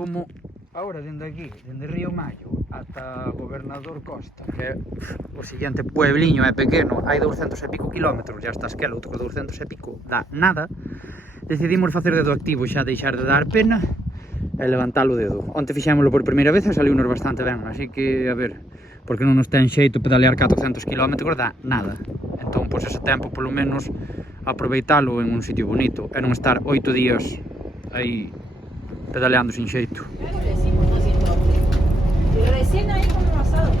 como ahora dende aquí, dende Río Mayo ata Gobernador Costa, que é o seguinte puebliño, é pequeno, hai 200 e pico kilómetros, ya estás que outro 200 e pico dá nada, decidimos facer dedo activo, xa deixar de dar pena e levantar o dedo. Onte fixémolo por primeira vez e saliu-nos bastante ben, así que, a ver, porque non nos ten xeito pedalear 400 km dá nada. Entón, pois ese tempo, polo menos, aproveitalo en un sitio bonito e non estar 8 días aí pedaleando sin xeito. Recién ahí como asado.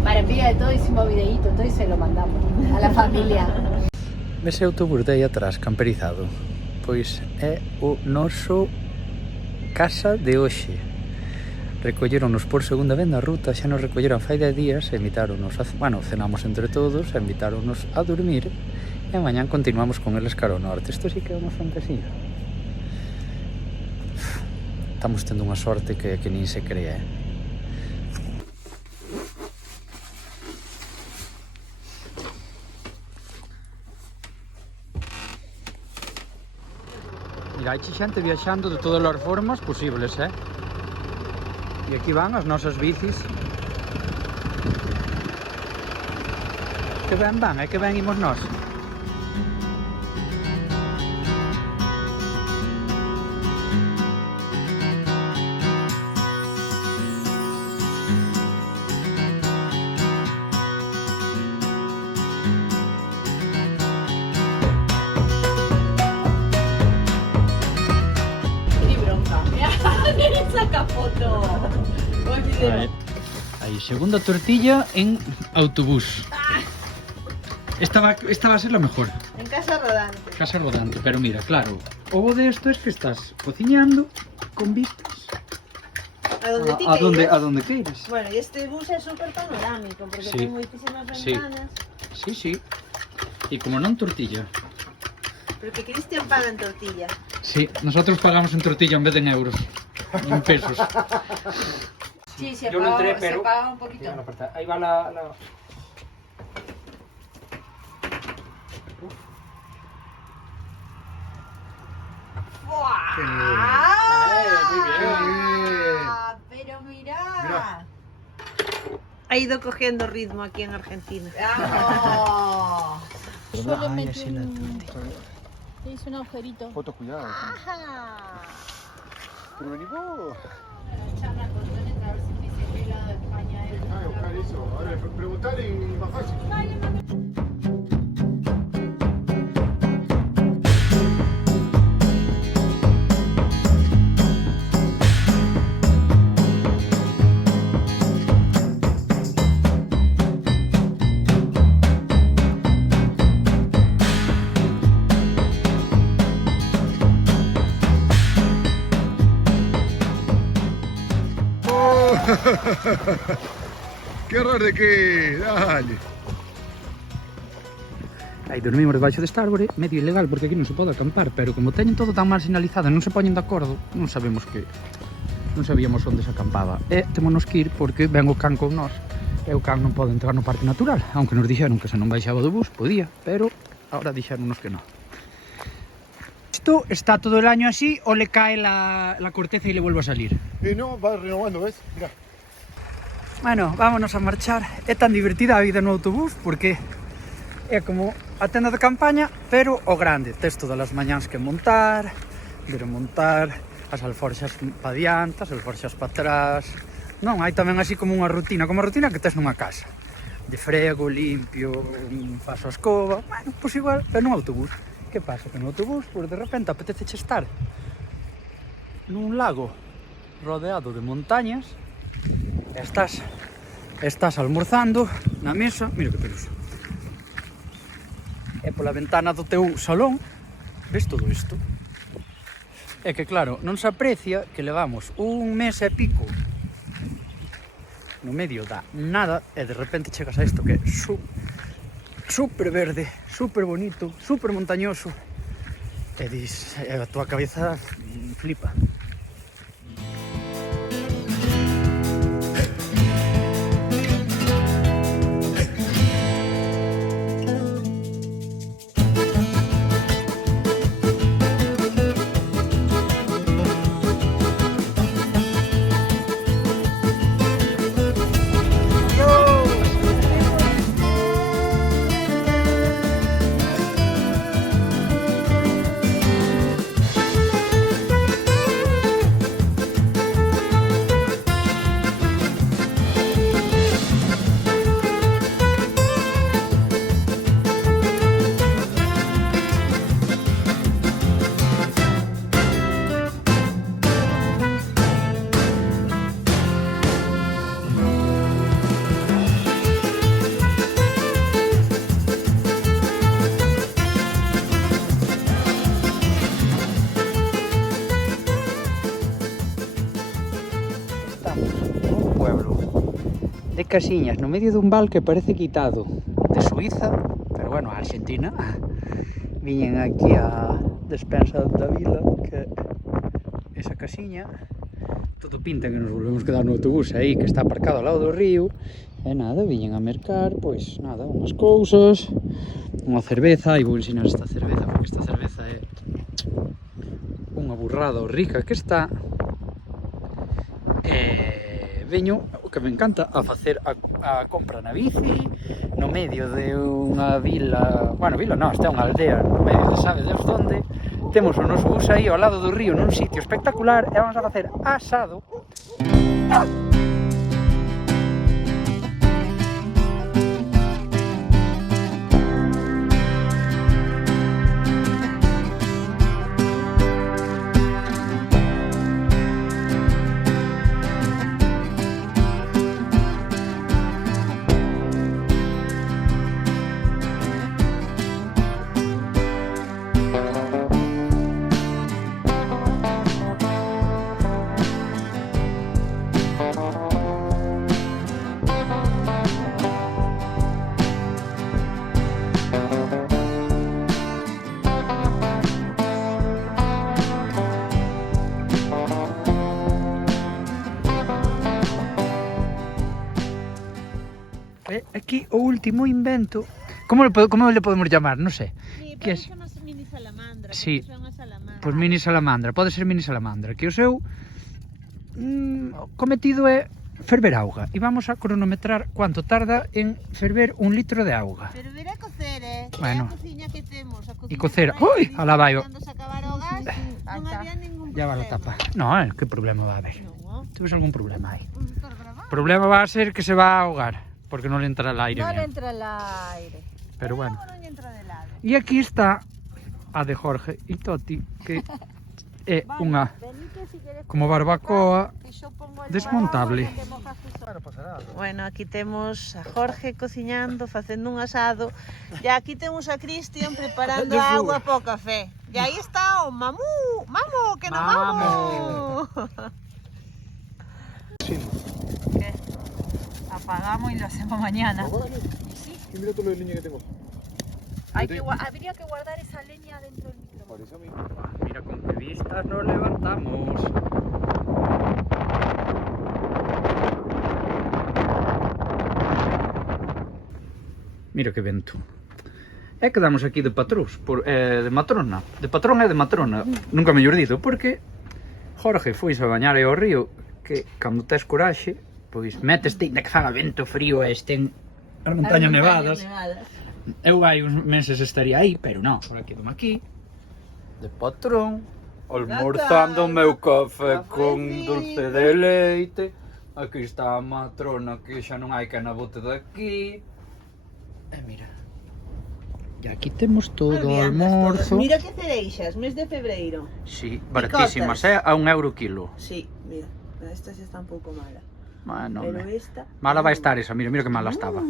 Para envidia de todo hicimos videíto, todo y se lo mandamos a la familia. Ese autobús de aí atrás, camperizado, pois é o noso casa de hoxe. Recolleronos por segunda vez na ruta, xa nos recolleron fai 10 días e invitáronos, bueno, cenamos entre todos e invitáronos a dormir e mañán continuamos con eles cara ao norte. Isto sí que é unha fantasía. Estamos tendo unha sorte que nin se crea, Mira, hai xente viaxando de todas as formas posibles, E aquí van as nosas bicis. Que ben van, que ben imos nós. Saca foto. Aí, segunda tortilla en autobús. Esta va a ser la mejor. En casa rodante. Casa rodante, pero mira, claro, o bo de esto es que estás cociñando con vistas a donde queiras. Bueno, y este bus es súper panorámico porque Sí. tiene muchísimas ventanas. Sí. Y como non tortilla. Pero que Cristian paga en tortilla. Sí, nosotros pagamos en tortilla en vez de en euros, en pesos. Sí, se Yo no entré, paga, pero... se paga un poquito. Ahí va la... Muy bien. Pero mirá. Ha ido cogiendo ritmo aquí en Argentina. ¡Vamos! Yo le Ay, metí así la un... tortilla. Le hice un agujerito. Foto, cuidado. Ajá. Pero vení vos. Charla con Toneta a ver si me dice que la de España es. Ah, buscar eso. Ahora, preguntar y más fácil. ¡Qué error de qué! ¡Dale! Aí dormimos debaixo desta árbore, medio ilegal porque aquí non se pode acampar, pero como teñen todo tan mal sinalizado e non se poñen de acordo, non sabíamos onde se acampaba. E temonos que ir porque ven o can con nós, e o can non pode entrar no parque natural, aunque nos dixeron que se non baixaba do bus, podía, pero ahora dixéronos que non. Isto está todo el año así o le cae la corteza y le vuelve a salir? No, va renovando, ¿ves? Mirá. Bueno, vámonos a marchar. É tan divertida a vida no autobús porque é como a tenda de campaña, pero o grande. Tes todas as mañáns que montar, desmontar, as alforxas pa diante, as alforxas pa atrás. Non, hai tamén así como unha rutina, que tes nunha casa. De frego, limpio, paso a escoba, bueno, pois igual, pero nun autobús. Que pasa? Que no autobús, pois de repente apetece estar nun lago rodeado de montañas. Estás almorzando na mesa, mira que peluso. E pola ventana do teu salón ves todo isto. É que claro, non se aprecia que levamos un mes e pico no medio da nada e de repente chegas a isto que é super verde, super bonito, super montañoso e dis, a tua cabeza flipa. de casiñas no medio dun val que parece quitado de Suiza, pero bueno, a Argentina. Viñen aquí a despensa da vila, que esa casiña. Todo pinta que nos volvemos quedar no autobús aí, que está aparcado ao lado do río. E nada, viñen a mercar, pois nada, unhas cousas, unha cerveza, e vou ensinar esta cerveza, porque esta cerveza é unha burrada o rica que está. E veño, o que me encanta, a facer a compra na bici, no medio de unha vila, bueno, vila non, está unha aldea, no medio de sabe Deus onde. Temos o noso bus aí ao lado do río nun sitio espectacular e vamos a facer asado. Aquí o último invento, como le podemos llamar? Non sei. Sí, Que pode es? chamarse mini salamandra, Sí. porque son unha salamandra. Pois mini salamandra, pode ser mini salamandra, que o seu cometido é ferver auga. E vamos a cronometrar cuánto tarda en ferver un litro de auga. Pero verá cocer, Bueno. É a cociña que temos. A cociña E cocer. que vai Ui, alá vai o... cando se acabar o gas, non había ningún Ya va la problema. tapa. No, que problema va a haber? Non, Tuves algún problema aí? pues estás grabando. Problema va a ser que se va a ahogar, porque non le entra el aire No le bien. entra el aire. Pero bueno. Non entra de lado. E aquí está a de Jorge e Toti, que é unha Venite si quieres como barbacoa que yo pongo el desmontable. agua que mojas tú solo. Bueno, aquí temos a Jorge cociñando, facendo un asado. E aquí temos a Cristian preparando a agua para o café. E aí está o mamú, mamo, que non vamos. ¿Qué? Apagamos y lo hacemos mañana. Y mira todo lo de leña que tengo. Habría que guardar esa leña dentro del micro. Parece a mí. Mira con qué vistas nos levantamos. Mira que vento. É que damos aquí de patrós, de matrona. De patrón e de matrona, nunca mellor dito, porque Jorge foise a bañar ao río, que cando tes coraxe, pois meteste ainda que faga vento frío e estén as montañas nevadas. Eu hai uns meses estaría aí, pero non, agora quedo aquí, de patrón, almorzando o meu café con dulce de leite. Aquí está a matrona que xa non hai que na bote daqui. E mira, e aquí temos todo o almorzo. Mira que cereixas, mes de febreiro. Sí, baratísimas, a €1 o kilo. Sí, mira, esta xa está un pouco mala. Bueno, Pero home. esta... Mala vai estar esa, mira que mala estaba.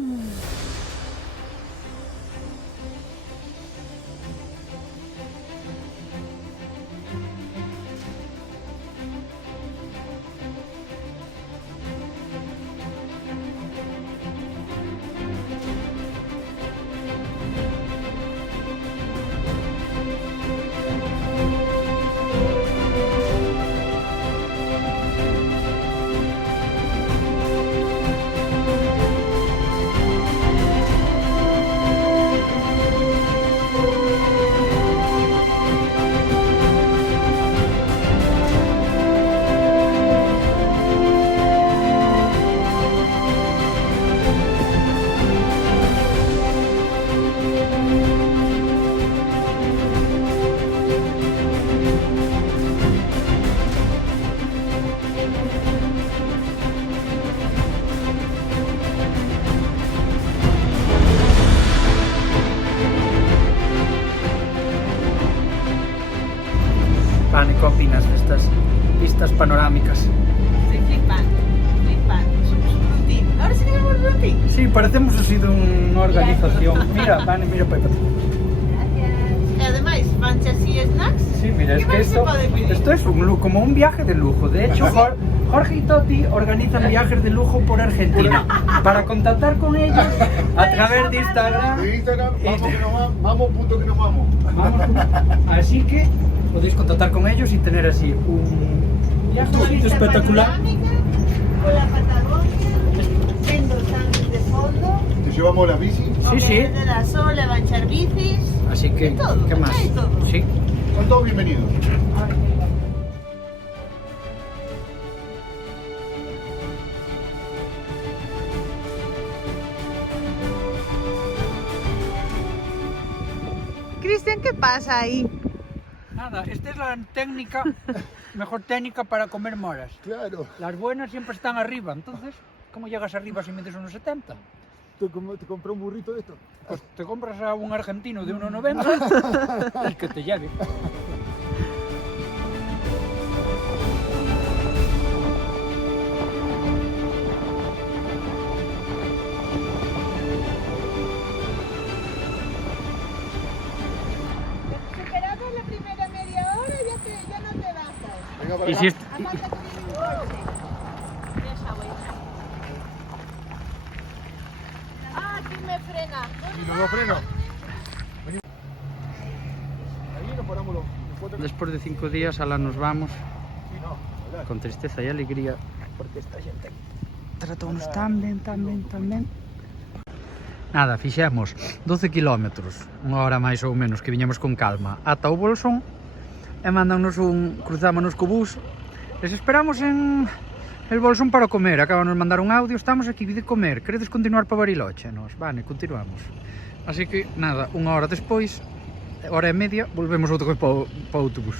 Vane, que opinas destas vistas panorámicas? Estoy flipando, flipando. Somos un rutín. Ahora sí tenemos un rutín. Sí, parecemos así dunha organización. Mira, Vane, mira para aí. Gracias. E ademais, vanche así snacks. Sí, mira. mira, es ¿Qué que más se puede pedir? esto es como un viaje de lujo. De hecho, Jorge y Toti organizan viajes de lujo por Argentina. Para contactar con ellos a través de Instagram. De Instagram, vamos, punto que nos vamos. Así que podéis contactar con ellos y tener así un viaje espectacular. Con la Patagonia, viendo los Andes de fondo. Te llevamos la bici. Sí, sí. De la sola, va a echar bicis. Así que, todo, ¿qué más? hay todo. Sí. Son todos bienvenidos. Cristian, ¿qué pasa ahí? Nada, esta es la técnica, mejor técnica para comer moras. Claro. Las buenas siempre están arriba, entonces, ¿cómo llegas arriba si mides unos 70? ¿Te compré un burrito de esto? Pues te compras a un argentino de 1,90 y que te lleve. Superamos la primera media hora y ya no te bajas. Venga para Y acá. si es- Aparte que viene un coche. Esa, güey. Ah, aquí me frena. Y los dos frenos. Venimos. Ahí nos paramos los cuatro. Después de 5 días, ahora nos vamos Sí, no, ¿verdad? con tristeza y alegría, porque esta gente tratounos tan ben, tan ben, tan ben. Nada, fixemos 12 kilómetros, unha hora máis ou menos, que viñamos con calma, ata o Bolsón, e mandanos cruzámonos co bus, les esperamos en el Bolsón para comer, acaban de mandar un audio, estamos aquí de comer, queredes continuar para Bariloche? Nos, vale, continuamos. Así que, nada, unha hora despois, hora e media, volvemos outra vez para o autobús.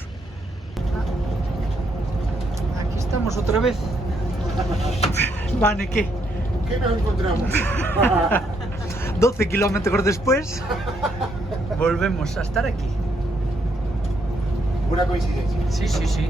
Aquí estamos outra vez. Vane, que? ¿Qué nos encontramos? 12 kilómetros después, volvemos a estar aquí. Una coincidencia. Sí, sí, sí.